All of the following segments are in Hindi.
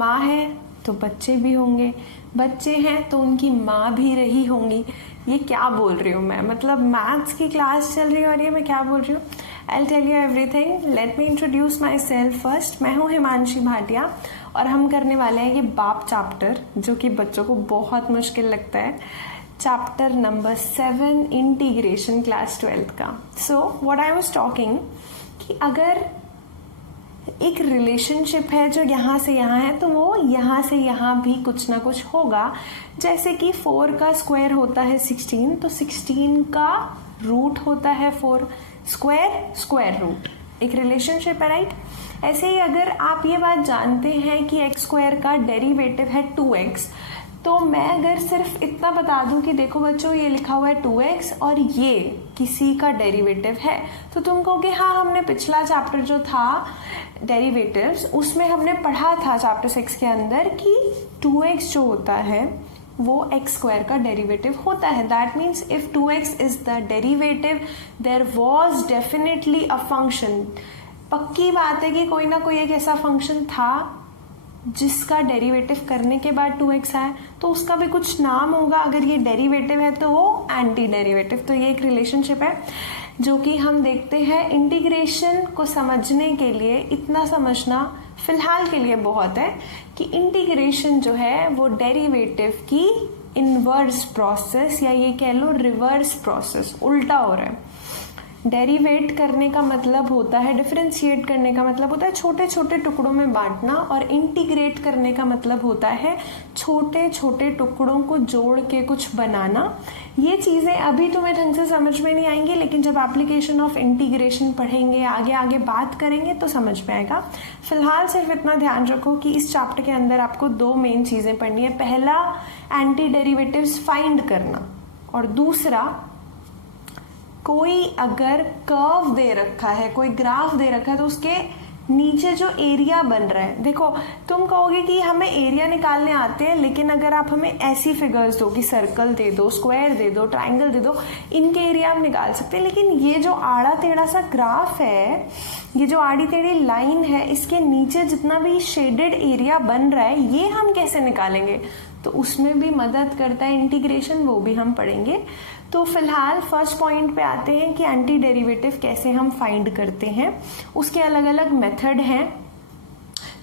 माँ है तो बच्चे भी होंगे, बच्चे हैं तो उनकी माँ भी रही होंगी। ये क्या बोल रही हूँ मैं, मतलब मैथ्स की क्लास चल रही है और ये मैं क्या बोल रही हूँ। I tell you everything. Let me introduce myself first. मैं हूँ हिमांशी भाटिया और हम करने वाले हैं ये बाप चैप्टर, जो कि बच्चों को बहुत मुश्किल लगता है। Chapter number 7 integration class 12th का। So what I was talking कि अगर एक रिलेशनशिप है जो यहाँ से यहाँ है तो वो यहाँ से यहाँ भी कुछ ना कुछ होगा। जैसे कि 4 का स्क्वायर होता है 16, तो 16 का रूट होता है 4, स्क्वायर रूट, एक रिलेशनशिप है, राइट। ऐसे ही अगर आप ये बात जानते हैं कि एक्स स्क्वायर का डेरिवेटिव है 2x, तो मैं अगर सिर्फ इतना बता दूं कि देखो बच्चों ये लिखा हुआ है 2x और ये किसी का डेरिवेटिव है, तो तुम कहोगे हाँ हमने पिछला चैप्टर जो था डेरिवेटिव्स उसमें हमने पढ़ा था चैप्टर 6 के अंदर कि 2x जो होता है वो एक्स स्क्वायर का डेरिवेटिव होता है। That means if 2x is the derivative there was definitely a function. पक्की बात है कि कोई ना कोई एक ऐसा फंक्शन था जिसका डेरिवेटिव करने के बाद 2x आया, तो उसका भी कुछ नाम होगा। अगर ये डेरिवेटिव है तो वो एंटी डेरिवेटिव। तो ये एक रिलेशनशिप है जो कि हम देखते हैं। इंटीग्रेशन को समझने के लिए इतना समझना फिलहाल के लिए बहुत है कि इंटीग्रेशन जो है वो डेरिवेटिव की इनवर्स प्रोसेस या ये कह लो रिवर्स प्रोसेस, उल्टा हो रहा है। डेरिवेट करने का मतलब होता है, डिफरेंशिएट करने का मतलब होता है छोटे छोटे टुकड़ों में बांटना, और इंटीग्रेट करने का मतलब होता है छोटे छोटे टुकड़ों को जोड़ के कुछ बनाना। ये चीज़ें अभी तुम्हें ढंग से समझ में नहीं आएंगी, लेकिन जब एप्लीकेशन ऑफ इंटीग्रेशन पढ़ेंगे, आगे आगे बात करेंगे तो समझ में आएगा। फिलहाल सिर्फ इतना ध्यान रखो कि इस चैप्टर के अंदर आपको 2 मेन चीज़ें पढ़नी है। पहला एंटी डेरिवेटिव्स फाइंड करना, और दूसरा कोई अगर कर्व दे रखा है, कोई ग्राफ दे रखा है तो उसके नीचे जो एरिया बन रहा है। देखो तुम कहोगे कि हमें एरिया निकालने आते हैं, लेकिन अगर आप हमें ऐसी फिगर्स दो कि सर्कल दे दो, स्क्वायर दे दो, ट्राइंगल दे दो, इनके एरिया हम निकाल सकते हैं। लेकिन ये जो आड़ा टेढ़ा सा ग्राफ है, ये जो आड़ी टेढ़ी लाइन है, इसके नीचे जितना भी शेडेड एरिया बन रहा है ये हम कैसे निकालेंगे, तो उसमें भी मदद करता है इंटीग्रेशन, वो भी हम पढ़ेंगे। तो फिलहाल फर्स्ट पॉइंट पे आते हैं कि एंटी डेरिवेटिव कैसे हम फाइंड करते हैं। उसके अलग अलग मेथड हैं।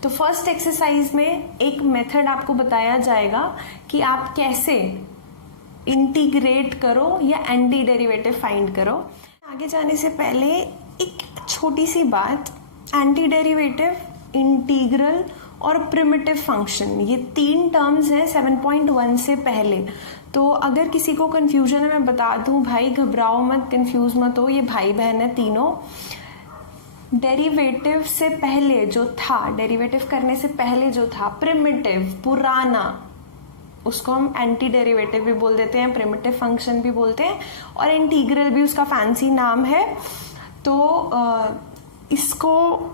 तो फर्स्ट एक्सरसाइज में एक मेथड आपको बताया जाएगा कि आप कैसे इंटीग्रेट करो या एंटी डेरिवेटिव फाइंड करो। आगे जाने से पहले एक छोटी सी बात, एंटी डेरिवेटिव, इंटीग्रल और प्रिमिटिव फंक्शन, ये 3 टर्म्स हैं 7.1 से पहले। तो अगर किसी को कंफ्यूजन है मैं बता दूं, भाई घबराओ मत, कंफ्यूज मत हो, ये भाई बहन है तीनों। डेरिवेटिव से पहले जो था, डेरिवेटिव करने से पहले जो था प्रिमिटिव, पुराना, उसको हम एंटी डेरिवेटिव भी बोल देते हैं, प्रिमिटिव फंक्शन भी बोलते हैं, और इंटीग्रल भी उसका फैंसी नाम है। तो इसको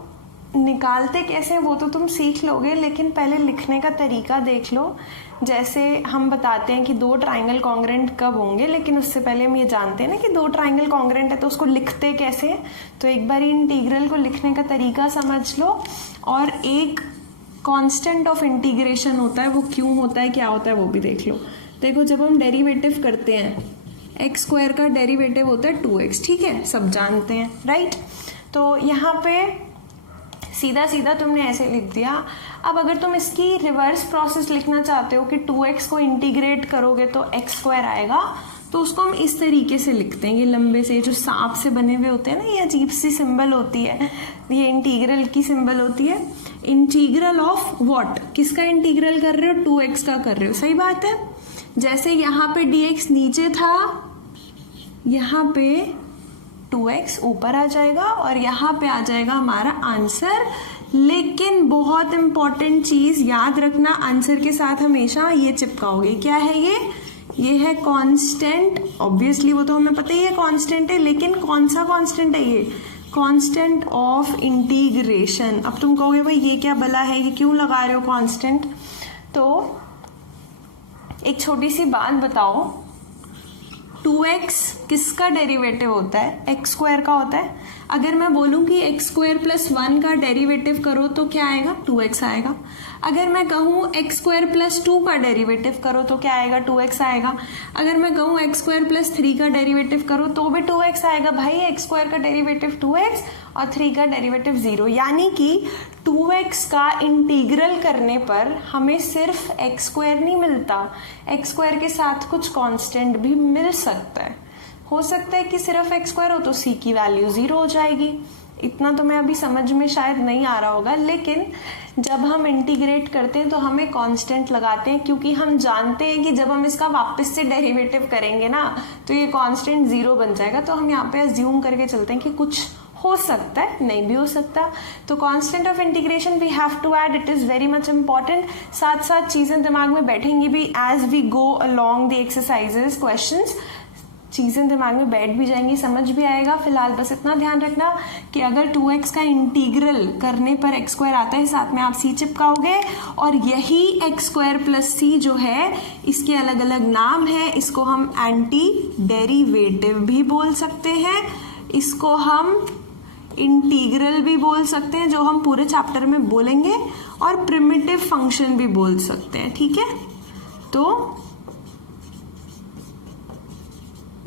निकालते कैसे वो तो तुम सीख लोगे, लेकिन पहले लिखने का तरीका देख लो। जैसे हम बताते हैं कि 2 ट्राइंगल कॉन्ग्रेंट कब होंगे, लेकिन उससे पहले हम ये जानते हैं ना कि 2 ट्राइंगल कॉन्ग्रेंट है तो उसको लिखते कैसे हैं। तो एक बार इंटीग्रल को लिखने का तरीका समझ लो, और एक कांस्टेंट ऑफ इंटीग्रेशन होता है, वो क्यों होता है, क्या होता है, वो भी देख लो। देखो जब हम डेरिवेटिव करते हैं, एक्स स्क्वायर का डेरिवेटिव होता है 2x, ठीक है, सब जानते हैं, राइट। तो यहाँ पे सीधा सीधा तुमने ऐसे लिख दिया। अब अगर तुम इसकी रिवर्स प्रोसेस लिखना चाहते हो कि 2x को इंटीग्रेट करोगे तो एक्स स्क्वायर आएगा, तो उसको हम इस तरीके से लिखते हैं। ये लंबे से जो सांप से बने हुए होते हैं ना, ये अजीब सी सिंबल होती है, ये इंटीग्रल की सिंबल होती है। इंटीग्रल ऑफ व्हाट, किसका इंटीग्रल कर रहे हो, 2x का कर रहे हो, सही बात है। जैसे यहाँ पे dx नीचे था, यहाँ पे 2x ऊपर आ जाएगा और यहाँ पे आ जाएगा हमारा आंसर। लेकिन बहुत इंपॉर्टेंट चीज याद रखना, आंसर के साथ हमेशा ये चिपकाओगे। क्या है ये है कांस्टेंट। ऑब्वियसली वो तो हमें पता ही है कांस्टेंट है, लेकिन कौन सा कांस्टेंट है, ये कांस्टेंट ऑफ इंटीग्रेशन। अब तुम कहोगे भाई ये क्या भला है, ये क्यों लगा रहे हो कांस्टेंट। तो एक छोटी सी बात बताओ, 2x किसका डेरिवेटिव होता है? एक्स स्क्वायर का होता है। अगर मैं बोलूं कि एक्स स्क्वायर प्लस 1 का डेरिवेटिव करो तो क्या आएगा? 2x आएगा। अगर मैं कहूँ एक्स स्क्वायर प्लस 2 का डेरिवेटिव करो तो क्या आएगा? 2x आएगा। अगर मैं कहूँ एक्स स्क्वायर प्लस 3 का डेरिवेटिव करो तो भी 2x आएगा। भाई एक्स स्क्वायर का डेरिवेटिव 2x और 3 का डेरिवेटिव 0, यानी कि 2x का इंटीग्रल करने पर हमें सिर्फ एक्स स्क्वायर नहीं मिलता, एक्स स्क्वायर के साथ कुछ कांस्टेंट भी मिल सकता है। हो सकता है कि सिर्फ एक्स स्क्वायर हो तो c की वैल्यू 0 हो जाएगी। इतना तो मैं अभी समझ में शायद नहीं आ रहा होगा, लेकिन जब हम इंटीग्रेट करते हैं तो हमें कांस्टेंट लगाते हैं, क्योंकि हम जानते हैं कि जब हम इसका वापस से डेरिवेटिव करेंगे ना तो ये कांस्टेंट 0 बन जाएगा। तो हम यहाँ पे अज्यूम करके चलते हैं कि कुछ हो सकता है, नहीं भी हो सकता। तो constant of integration we have to add, it is very much important. साथ साथ चीजें दिमाग में बैठेंगी भी as we go along the exercises, questions चीजें दिमाग में बैठ भी जाएंगी, समझ भी आएगा। फिलहाल बस इतना ध्यान रखना कि अगर 2x का इंटीग्रल करने पर एक्स स्क्वायर आता है, साथ में आप c चिपकाओगे, और यही एक्स स्क्वायर प्लस c जो है इसके अलग अलग नाम है। इसको हम एंटी डेरिवेटिव भी बोल सकते हैं, इसको हम इंटीग्रल भी बोल सकते हैं, जो हम पूरे चैप्टर में बोलेंगे, और प्रिमिटिव फंक्शन भी बोल सकते हैं। ठीक है, तो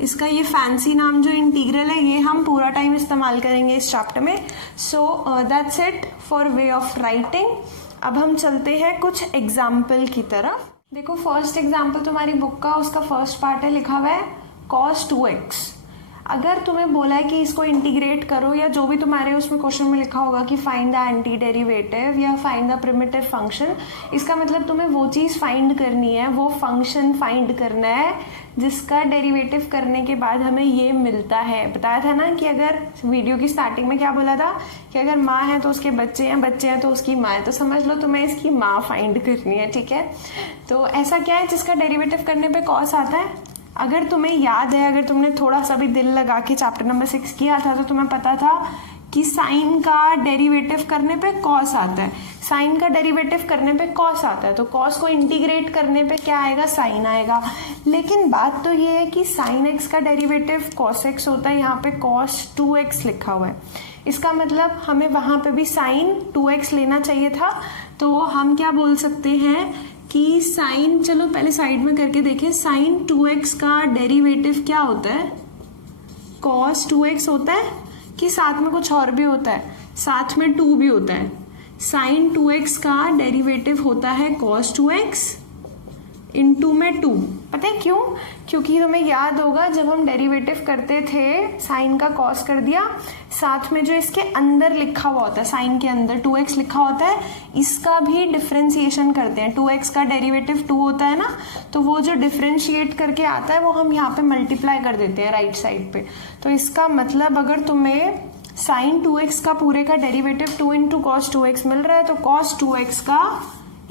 इसका ये फैंसी नाम जो इंटीग्रल है ये हम पूरा टाइम इस्तेमाल करेंगे इस चैप्टर में। So that's it for way of writing. अब हम चलते हैं कुछ एग्जाम्पल की तरफ। देखो फर्स्ट एग्जाम्पल तुम्हारी बुक का, उसका फर्स्ट पार्ट है, लिखा हुआ है cos 2x। अगर तुम्हें बोला है कि इसको इंटीग्रेट करो, या जो भी तुम्हारे उसमें क्वेश्चन में लिखा होगा कि फाइंड द एंटी डेरिवेटिव या फाइंड द प्रिमिटिव फंक्शन, इसका मतलब तुम्हें वो चीज़ फाइंड करनी है, वो फंक्शन फाइंड करना है जिसका डेरिवेटिव करने के बाद हमें ये मिलता है। बताया था ना कि अगर वीडियो की स्टार्टिंग में क्या बोला था कि अगर माँ है तो उसके बच्चे हैं, बच्चे हैं तो उसकी माँ है, तो समझ लो तुम्हें इसकी माँ फाइंड करनी है। ठीक है, तो ऐसा क्या है जिसका डेरिवेटिव करने पे कॉस आता है? अगर तुम्हें याद है, अगर तुमने थोड़ा सा भी दिल लगा के चैप्टर नंबर 6 किया था तो तुम्हें पता था कि साइन का डेरिवेटिव करने पे कॉस आता है, साइन का डेरिवेटिव करने पे कॉस आता है, तो कॉस को इंटीग्रेट करने पे क्या आएगा? साइन आएगा। लेकिन बात तो ये है कि साइन एक्स का डेरिवेटिव कॉस एक्स होता है, यहाँ पे कॉस 2x लिखा हुआ है। इसका मतलब हमें वहां पे भी साइन 2x लेना चाहिए था। तो हम क्या बोल सकते हैं कि साइन, चलो पहले साइड में करके देखें, साइन 2x का डेरिवेटिव क्या होता है? कॉस 2x होता है कि साथ में कुछ और भी होता है? साथ में 2 भी होता है। साइन 2x का डेरिवेटिव होता है cos 2x इंटू में 2। पता है क्यों? क्योंकि तुम्हें याद होगा जब हम डेरिवेटिव करते थे साइन का cos कर दिया, साथ में जो इसके अंदर लिखा हुआ होता है, साइन के अंदर 2x लिखा होता है, इसका भी डिफरेंशिएशन करते हैं। 2x का डेरिवेटिव 2 होता है ना, तो वो जो डिफरेंशिएट करके आता है वो हम यहाँ पे मल्टीप्लाई कर देते हैं राइट साइड पे। तो इसका मतलब अगर तुम्हें साइन 2x का पूरे का डेरिवेटिव 2 इंटू कॉस 2x मिल रहा है तो cos 2x का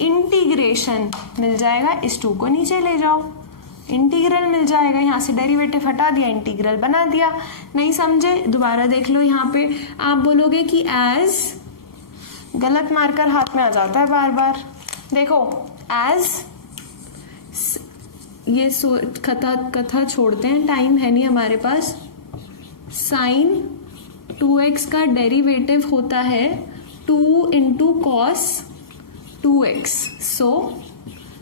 इंटीग्रेशन मिल जाएगा। इस 2 को नीचे ले जाओ, इंटीग्रल मिल जाएगा, यहाँ से डेरिवेटिव हटा दिया, इंटीग्रल बना दिया। नहीं समझे? दोबारा देख लो, यहाँ पे आप बोलोगे कि एज, गलत मार्कर हाथ में आ जाता है बार बार। देखो एज, ये कथा छोड़ते हैं, टाइम है नहीं हमारे पास। साइन 2x का डेरिवेटिव होता है 2 into cos 2x। So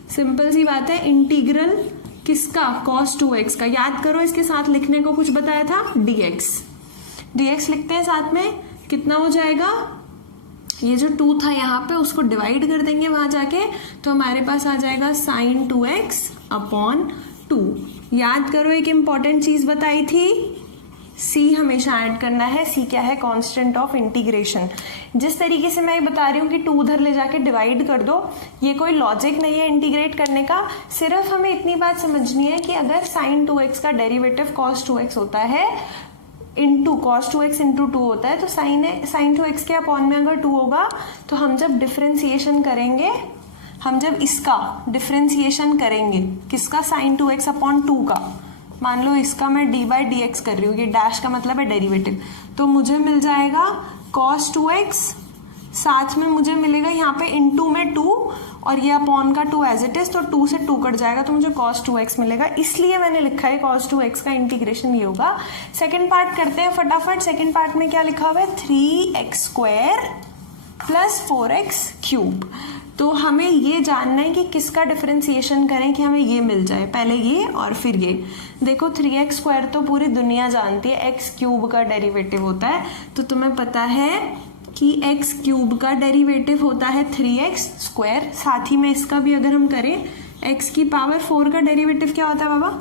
simple सी बात है, इंटीग्रल किसका? cos 2x का। याद करो इसके साथ लिखने को कुछ बताया था, dx। dx लिखते हैं साथ में, कितना हो जाएगा? ये जो 2 था यहाँ पे उसको डिवाइड कर देंगे वहां जाके, तो हमारे पास आ जाएगा साइन 2x अपॉन 2। याद करो एक इंपॉर्टेंट चीज बताई थी, c हमेशा ऐड करना है। c क्या है? Constant of integration. जिस तरीके से मैं ये बता रही हूँ कि 2 उधर ले जाके डिवाइड कर दो, ये कोई लॉजिक नहीं है इंटीग्रेट करने का। सिर्फ हमें इतनी बात समझनी है कि अगर साइन 2x का डेरिवेटिव cos 2x होता है इंटू cos 2x इंटू 2 होता है, तो साइन 2x के अपॉन में अगर 2 होगा तो हम जब डिफ्रेंसिएशन करेंगे, हम जब इसका डिफ्रेंसिएशन करेंगे, किसका? साइन 2x अपॉन 2 का, मान लो इसका मैं d बाई डी एक्स कर रही हूँ, ये डैश का मतलब है डेरिवेटिव, तो मुझे मिल जाएगा cos 2x, साथ में मुझे मिलेगा यहाँ पे इंटू में 2, और ये अपॉन का 2 एज इट इज, तो 2 से 2 कट जाएगा तो मुझे cos 2x मिलेगा, इसलिए मैंने लिखा है cos 2x का इंटीग्रेशन ये होगा। सेकेंड पार्ट करते हैं फटाफट। सेकेंड पार्ट में क्या लिखा हुआ है, 3x² प्लस 4x क्यूब। तो हमें ये जानना है कि किसका डिफरेंशिएशन करें कि हमें ये मिल जाए, पहले ये और फिर ये। देखो 3x² तो पूरी दुनिया जानती है x क्यूब का डेरिवेटिव होता है, तो तुम्हें पता है कि x क्यूब का डेरिवेटिव होता है 3x²। साथ ही में इसका भी अगर हम करें, x की पावर 4 का डेरिवेटिव क्या होता है बाबा,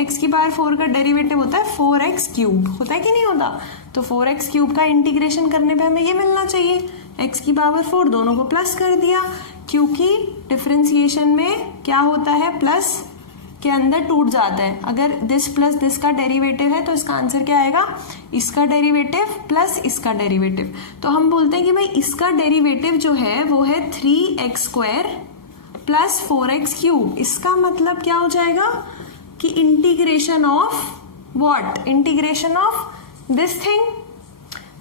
x की पावर 4 का डेरिवेटिव होता है 4x³ होता है कि नहीं होता। तो 4x³ का इंटीग्रेशन करने पे हमें ये मिलना चाहिए, x की पावर 4, दोनों को प्लस कर दिया, क्योंकि डिफरेंशिएशन में क्या होता है, प्लस के अंदर टूट जाता है। अगर दिस प्लस दिस का डेरिवेटिव है तो इसका आंसर क्या आएगा, इसका डेरिवेटिव प्लस इसका डेरिवेटिव। तो हम बोलते हैं कि भाई इसका डेरिवेटिव जो है वो है 3x² प्लस 4x³। इसका मतलब क्या हो जाएगा कि integration of what, integration of this thing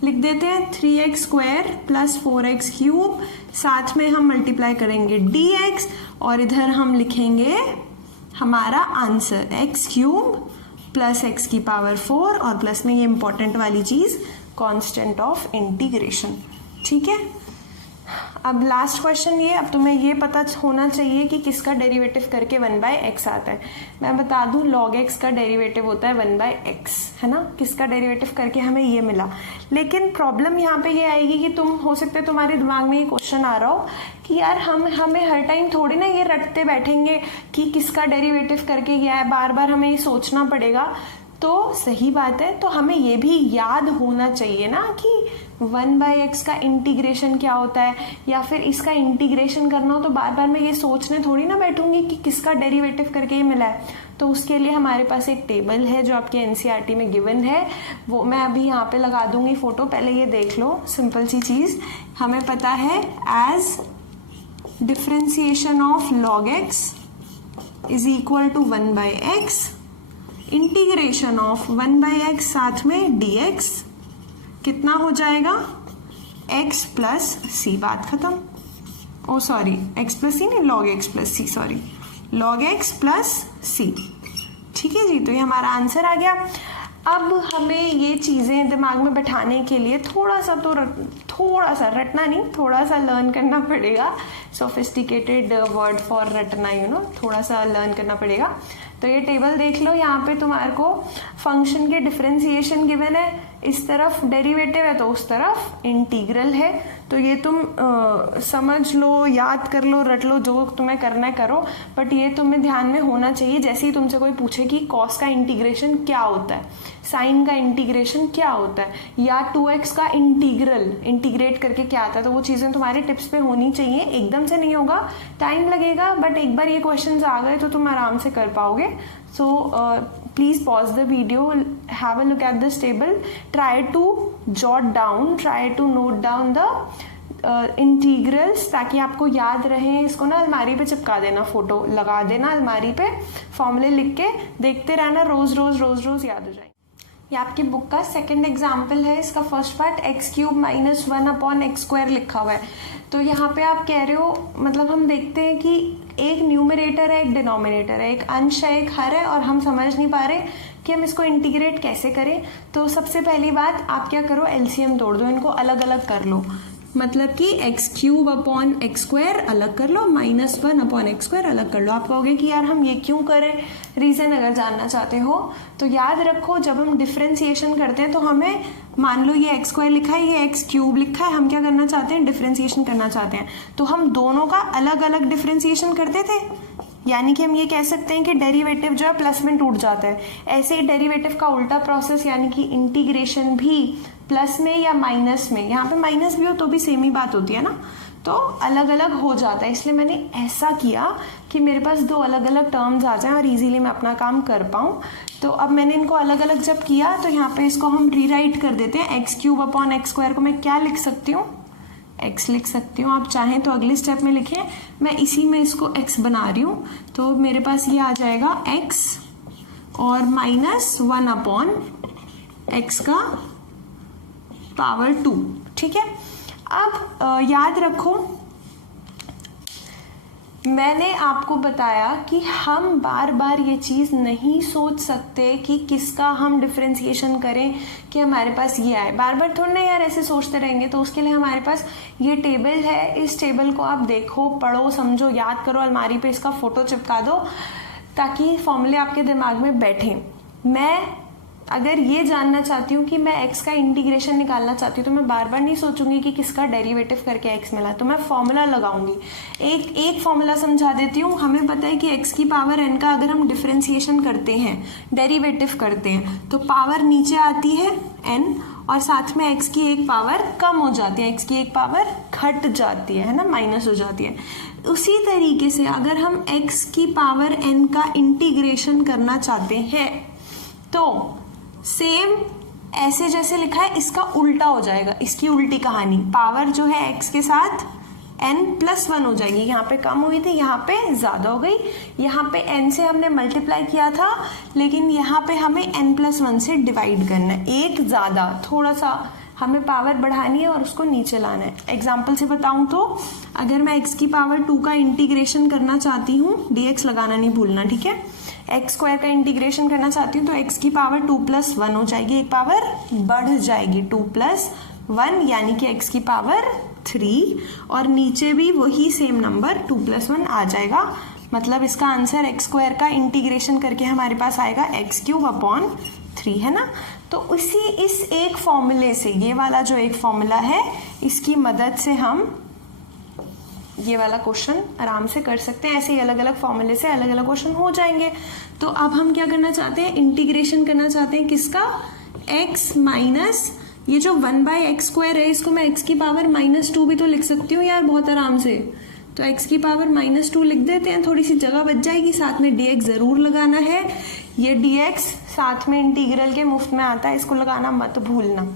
लिख देते हैं 3x² प्लस 4x³, साथ में हम मल्टीप्लाई करेंगे dx और इधर हम लिखेंगे हमारा आंसर x³ प्लस x की पावर 4 और प्लस में ये इंपॉर्टेंट वाली चीज कांस्टेंट ऑफ इंटीग्रेशन। ठीक है, अब लास्ट क्वेश्चन ये, अब तुम्हें ये पता होना चाहिए कि किसका डेरिवेटिव करके 1/x आता है। मैं बता दूं log x का डेरिवेटिव होता है 1/x, है ना, किसका डेरिवेटिव करके हमें ये मिला। लेकिन प्रॉब्लम यहाँ पे ये आएगी कि तुम, हो सकता है तुम्हारे दिमाग में ये क्वेश्चन आ रहा हो कि यार हमें हर टाइम थोड़ी ना ये रटते बैठेंगे कि किसका डेरिवेटिव करके गया है, बार बार हमें ये सोचना पड़ेगा। तो सही बात है, तो हमें ये भी याद होना चाहिए ना कि 1/x का इंटीग्रेशन क्या होता है, या फिर इसका इंटीग्रेशन करना हो तो बार बार मैं ये सोचने थोड़ी ना बैठूंगी कि किसका डेरिवेटिव करके ये मिला है। तो उसके लिए हमारे पास एक टेबल है जो आपके एनसीईआरटी में गिवन है, वो मैं अभी यहाँ पे लगा दूंगी फोटो, पहले ये देख लो। सिंपल सी चीज हमें पता है, as differentiation of log x is equal to 1/x, integration of 1/x साथ में dx कितना हो जाएगा, x प्लस सी, बात खत्म। ओ सॉरी, x प्लस सी नहीं, log x प्लस सी, सॉरी, log x प्लस सी। ठीक है जी, तो ये हमारा आंसर आ गया। अब हमें ये चीज़ें दिमाग में बैठाने के लिए थोड़ा सा रटना नहीं, थोड़ा सा लर्न करना पड़ेगा। सोफिस्टिकेटेड वर्ड फॉर रटना, थोड़ा सा लर्न करना पड़ेगा। तो ये टेबल देख लो, यहाँ पे तुम्हारे को फंक्शन के डिफरेंशिएशन गिवन है, इस तरफ डेरिवेटिव है तो उस तरफ इंटीग्रल है। तो ये तुम समझ लो, याद कर लो, रट लो, जो तुम्हें करना है करो, बट ये तुम्हें ध्यान में होना चाहिए। जैसे ही तुमसे कोई पूछे कि कॉस का इंटीग्रेशन क्या होता है, साइन का इंटीग्रेशन क्या होता है, या 2x का इंटीग्रेट करके क्या आता है, तो वो चीज़ें तुम्हारे टिप्स पे होनी चाहिए। एकदम से नहीं होगा, टाइम लगेगा, बट एक बार ये क्वेश्चंस आ गए तो तुम आराम से कर पाओगे। So please pause the video, have a look at this table, try to jot down, try to note down the integrals, ताकि आपको याद रहे। इसको ना अलमारी पे चिपका देना, फोटो लगा देना अलमारी पे, फॉर्मूले लिख के देखते रहना, रोज रोज याद हो जाए। ये आपकी बुक का सेकंड एग्जाम्पल है। इसका first part x³ minus 1/x² लिखा हुआ है। तो यहाँ पे आप कह रहे हो, मतलब हम देखते हैं कि एक न्यूमरेटर है, एक डिनोमिनेटर है, एक अंश है, एक हर है, और हम समझ नहीं पा रहे कि हम इसको इंटीग्रेट कैसे करें। तो सबसे पहली बात आप क्या करो, एलसीएम तोड़ दो, इनको अलग अलग कर लो। मतलब कि x³ अलग कर लो, -1/x² अलग कर लो। आप कहोगे कि यार हम ये क्यों करें, रीजन अगर जानना चाहते हो तो याद रखो, जब हम डिफरेंशिएशन करते हैं तो हमें, मान लो ये x² लिखा है, ये x³ लिखा है, हम क्या करना चाहते हैं, डिफरेंशिएशन करना चाहते हैं। तो हम दोनों का अलग अलग डिफरेंशिएशन करते थे, यानी कि हम ये कह सकते हैं कि डेरिवेटिव जो है प्लस में टूट जाता है। ऐसे ही डेरिवेटिव का उल्टा प्रोसेस, यानी कि इंटीग्रेशन भी प्लस में या माइनस में, यहाँ पे माइनस भी हो तो भी सेम ही बात होती है ना, तो अलग अलग हो जाता है। इसलिए मैंने ऐसा किया कि मेरे पास दो अलग अलग टर्म्स आ जाएं और इजीली मैं अपना काम कर पाऊँ। तो अब मैंने इनको अलग अलग जब किया तो यहाँ पे इसको हम रीराइट कर देते हैं। x³ को मैं क्या लिख सकती हूँ, x लिख सकती हूँ। आप चाहें तो अगले स्टेप में लिखें, मैं इसी में इसको x बना रही हूँ। तो मेरे पास ये आ जाएगा x और -1/x का पावर 2। ठीक है, अब याद रखो मैंने आपको बताया कि हम बार बार ये चीज़ नहीं सोच सकते कि किसका हम डिफ्रेंसिएशन करें कि हमारे पास ये आए। बार बार थोड़ा ना यार ऐसे सोचते रहेंगे, तो उसके लिए हमारे पास ये टेबल है। इस टेबल को आप देखो, पढ़ो, समझो, याद करो, अलमारी पे इसका फोटो चिपका दो ताकि फॉर्मूले आपके दिमाग में बैठे। मैं अगर ये जानना चाहती हूँ कि मैं x का इंटीग्रेशन निकालना चाहती हूँ तो मैं बार बार नहीं सोचूंगी कि किसका डेरिवेटिव करके x मिला, तो मैं फॉर्मूला लगाऊंगी। एक फॉर्मूला समझा देती हूँ। हमें पता है कि x की पावर n का अगर हम डिफरेंशिएशन करते हैं, डेरिवेटिव करते हैं, तो पावर नीचे आती है n और साथ में x की एक पावर कम हो जाती है, x की एक पावर घट जाती है ना, माइनस हो जाती है। उसी तरीके से अगर हम x की पावर n का इंटीग्रेशन करना चाहते हैं तो सेम ऐसे जैसे लिखा है इसका उल्टा हो जाएगा, इसकी उल्टी कहानी। पावर जो है x के साथ n+1 हो जाएगी। यहाँ पे कम हुई थी, यहाँ पे ज्यादा हो गई। यहाँ पे n से हमने मल्टीप्लाई किया था, लेकिन यहाँ पे हमें n+1 से डिवाइड करना है। एक ज्यादा, थोड़ा सा हमें पावर बढ़ानी है और उसको नीचे लाना है। एग्जाम्पल से बताऊं तो अगर मैं x की पावर 2 का इंटीग्रेशन करना चाहती हूँ, dx लगाना नहीं भूलना, ठीक है। x² का इंटीग्रेशन करना चाहती हूँ तो x की पावर 2+1 हो जाएगी, एक पावर बढ़ जाएगी 2+1, यानी कि x की पावर 3, और नीचे भी वही सेम नंबर 2+1 आ जाएगा। मतलब इसका आंसर x² का इंटीग्रेशन करके हमारे पास आएगा x³/3, है ना। तो इस एक फॉर्मूले से, ये वाला जो एक फॉर्मूला है, इसकी मदद से हम ये वाला क्वेश्चन आराम से कर सकते हैं। ऐसे ही अलग अलग फॉर्मूले से अलग अलग क्वेश्चन हो जाएंगे। तो अब हम क्या करना चाहते हैं, इंटीग्रेशन करना चाहते हैं किसका, x माइनस ये जो 1/x² है, इसको मैं x की पावर -2 भी तो लिख सकती हूँ यार बहुत आराम से। तो x की पावर -2 लिख देते हैं, थोड़ी सी जगह बच जाएगी। साथ में dx जरूर लगाना है, ये dx साथ में इंटीग्रल के मुफ्त में आता है, इसको लगाना मत भूलना।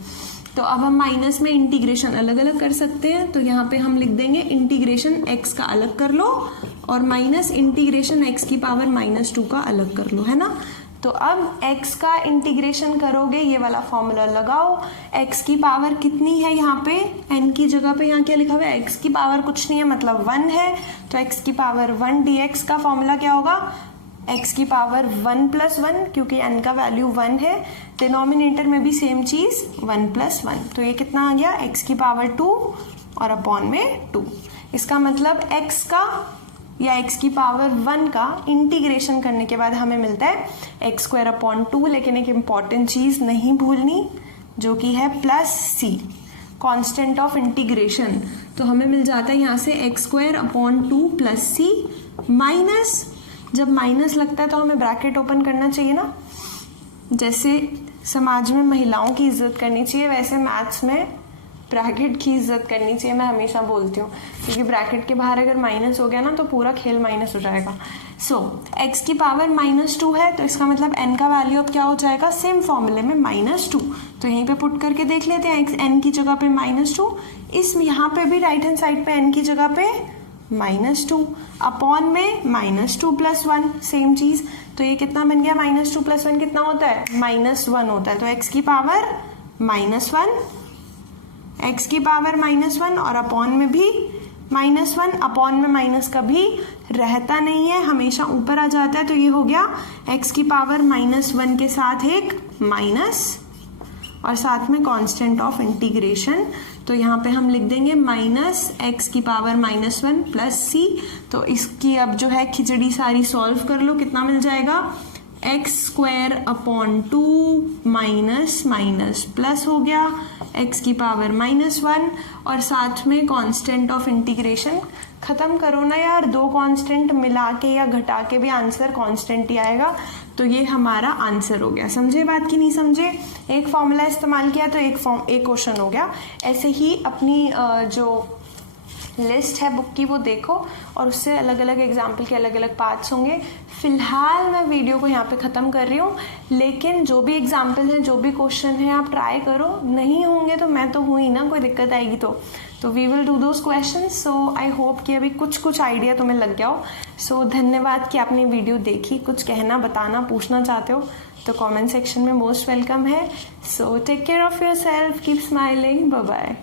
तो अब हम माइनस में इंटीग्रेशन अलग अलग कर सकते हैं। तो यहाँ पे हम लिख देंगे इंटीग्रेशन x का अलग कर लो और माइनस इंटीग्रेशन x की पावर -2 का अलग कर लो, है ना। तो अब x का इंटीग्रेशन करोगे, ये वाला फॉर्मूला लगाओ। x की पावर कितनी है यहाँ पे, n की जगह पे यहाँ क्या लिखा हुआ है, x की पावर कुछ नहीं है मतलब 1 है, तो x की पावर 1 dx का फॉर्मूला क्या होगा, x की पावर 1+1, क्योंकि n का वैल्यू 1 है। डिनोमिनेटर में भी सेम चीज 1+1, तो ये कितना आ गया, x की पावर 2 और अपॉन में 2। इसका मतलब x का या x की पावर 1 का इंटीग्रेशन करने के बाद हमें मिलता है x²/2, लेकिन एक इम्पॉर्टेंट चीज नहीं भूलनी जो कि है +c, कांस्टेंट ऑफ इंटीग्रेशन। तो हमें मिल जाता है यहाँ से x²/2 +c माइनस, जब माइनस लगता है तो हमें ब्रैकेट ओपन करना चाहिए ना। जैसे समाज में महिलाओं की इज्जत करनी चाहिए, वैसे मैथ्स में ब्रैकेट की इज्जत करनी चाहिए, मैं हमेशा बोलती हूँ, क्योंकि ब्रैकेट के बाहर अगर माइनस हो गया ना तो पूरा खेल माइनस हो जाएगा। सो x की पावर -2 है, तो इसका मतलब n का वैल्यू अब क्या हो जाएगा, सेम फॉर्मूले में -2। तो यहीं पे पुट करके देख लेते हैं, n की जगह पे -2, इस यहाँ पे भी राइट हैंड साइड पे n की जगह पे -2 अपॉन में -2+1, सेम चीज। तो ये कितना बन गया, -2+1 कितना होता है, -1 होता है। तो x की पावर -1, x की पावर -1 और अपॉन में भी -1, अपॉन में माइनस कभी रहता नहीं है, हमेशा ऊपर आ जाता है। तो ये हो गया x की पावर -1 के साथ एक माइनस और साथ में कांस्टेंट ऑफ इंटीग्रेशन। तो यहाँ पे हम लिख देंगे -x की पावर -1 +c। तो इसकी अब जो है खिचड़ी सारी सॉल्व कर लो, कितना मिल जाएगा, x²/2 माइनस प्लस हो गया x की पावर -1 और साथ में कांस्टेंट ऑफ इंटीग्रेशन। खत्म करो ना यार, दो कांस्टेंट मिला के या घटा के भी आंसर कांस्टेंट ही आएगा। तो ये हमारा आंसर हो गया। समझे बात की नहीं समझे, एक फॉर्मूला इस्तेमाल किया तो एक क्वेश्चन हो गया। ऐसे ही अपनी जो लिस्ट है बुक की वो देखो और उससे अलग अलग एग्जाम्पल के अलग अलग पार्ट्स होंगे। फिलहाल मैं वीडियो को यहाँ पे ख़त्म कर रही हूँ, लेकिन जो भी एग्जाम्पल है, जो भी क्वेश्चन है, आप ट्राई करो। नहीं होंगे तो मैं तो हूँ ही ना, कोई दिक्कत आएगी तो we will do those question. So I hope कि अभी कुछ आइडिया तुम्हें लग गया हो। सो धन्यवाद कि आपने वीडियो देखी। कुछ कहना, बताना, पूछना चाहते हो तो कमेंट सेक्शन में मोस्ट वेलकम है। So take care of yourself, keep smiling, bye bye.